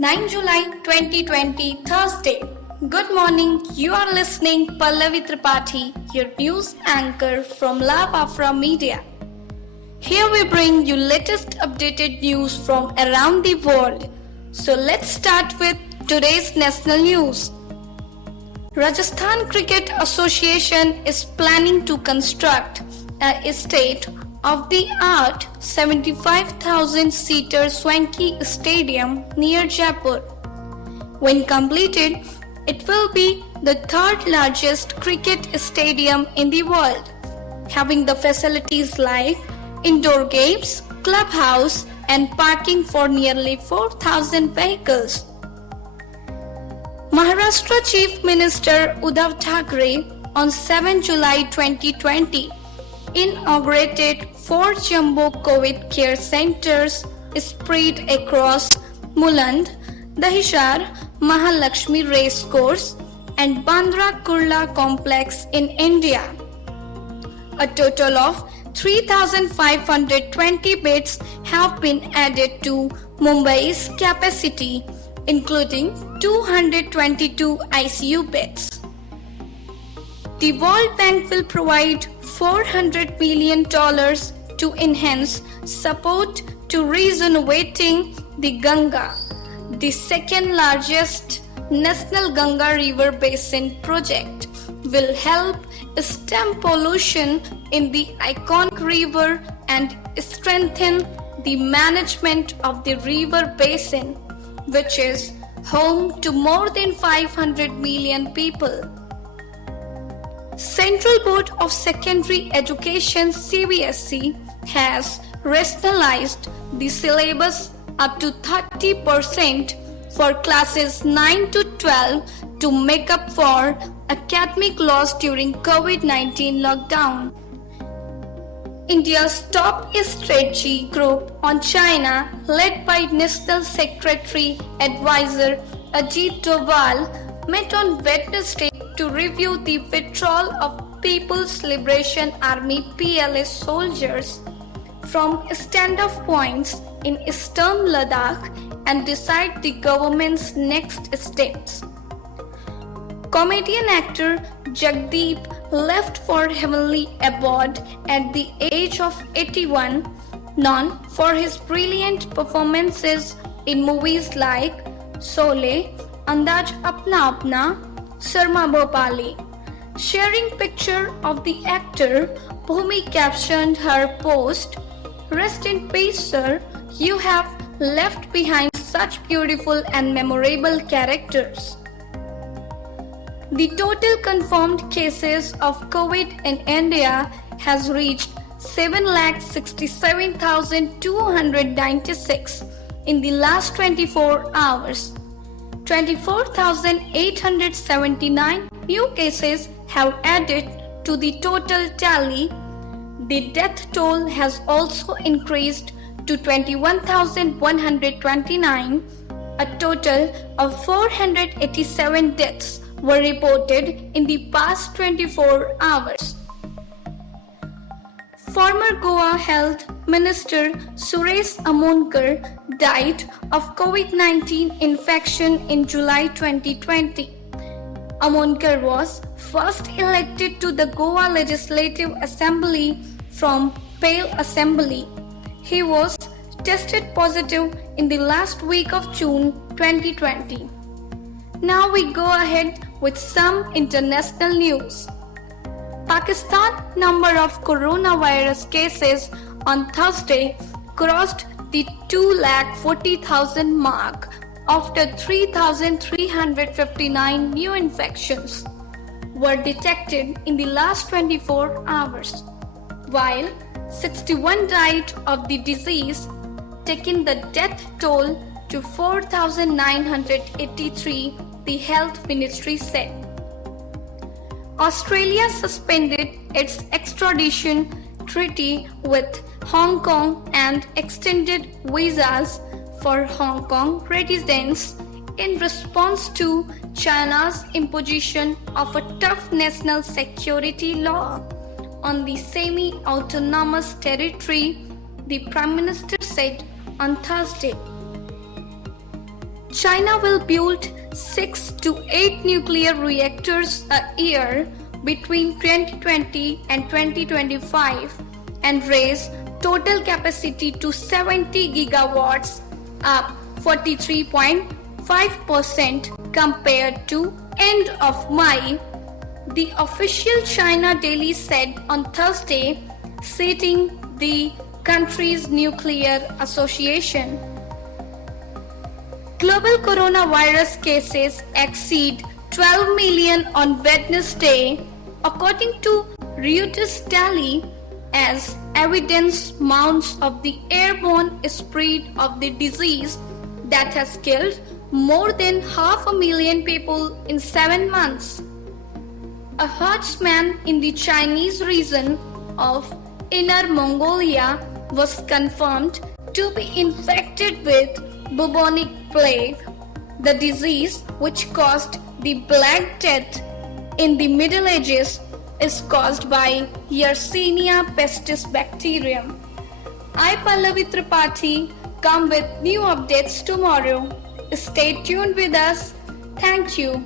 9 July 2020, Thursday. Good morning. You are listening Pallavi Tripathi, your news anchor from Lab Afra Media. Here we bring you latest updated news from around the world. So let's start with today's national news. Rajasthan Cricket Association is planning to construct a state-of-the-art 75,000-seater swanky stadium near Jaipur. When completed, it will be the third largest cricket stadium in the world, having the facilities like indoor games, clubhouse, and parking for nearly 4,000 vehicles. Maharashtra Chief Minister Uddhav Thackeray on 7 July 2020 inaugurated 4 jumbo COVID care centers spread across Mulund, Dahisar, Mahalakshmi Racecourse and Bandra Kurla complex in India. A total of 3,520 beds have been added to Mumbai's capacity, including 222 ICU beds. The World Bank will provide $400 million to enhance support to rejuvenating the Ganga, the second largest national Ganga River Basin project will help stem pollution in the iconic river and strengthen the management of the river basin, which is home to more than 500 million people. Central Board of Secondary Education (CBSE) has rationalized the syllabus up to 30% for classes 9 to 12 to make up for academic loss during COVID-19 lockdown. India's top strategy group on China, led by National Secretary Advisor Ajit Doval, met on Wednesday to review the withdrawal of People's Liberation Army PLA soldiers from standoff points in eastern Ladakh and decide the government's next steps. Comedian actor Jagdeep left for heavenly abode at the age of 81, known for his brilliant performances in movies like Sole, Andaz Apna Apna, Sarma Bhopali. Sharing picture of the actor, Bhumi captioned her post, "Rest in peace, sir. You have left behind such beautiful and memorable characters." The total confirmed cases of COVID in India has reached 7,67,296 in the last 24 hours. 24,879 new cases have added to the total tally. The death toll has also increased to 21,129. A total of 487 deaths were reported in the past 24 hours. Former Goa Health Minister Suresh Amonkar died of COVID-19 infection in July 2020. Amonkar was first elected to the Goa Legislative Assembly from Pale Assembly. He was tested positive in the last week of June 2020. Now we go ahead with some international news. Pakistan number of coronavirus cases on Thursday crossed the 240,000 mark after 3,359 new infections were detected in the last 24 hours, while 61 died of the disease, taking the death toll to 4,983, the Health Ministry said. Australia suspended its extradition treaty with Hong Kong and extended visas for Hong Kong residents in response to China's imposition of a tough national security law on the semi-autonomous territory, the Prime Minister said on Thursday. China will build 6 to 8 nuclear reactors a year between 2020 and 2025 and raise total capacity to 70 gigawatts, up 43.5% compared to end of May, the official China Daily said on Thursday, citing the country's nuclear association. Global coronavirus cases exceed 12 million on Wednesday, according to Reuters tally, as evidence mounts of the airborne spread of the disease that has killed more than 500,000 people in 7 months. A herdsman in the Chinese region of Inner Mongolia was confirmed to be infected with bubonic plague, the disease which caused the Black Death in the Middle Ages is caused by Yersinia pestis bacterium. I, Pallavi Tripathi, come with new updates tomorrow. Stay tuned with us. Thank you.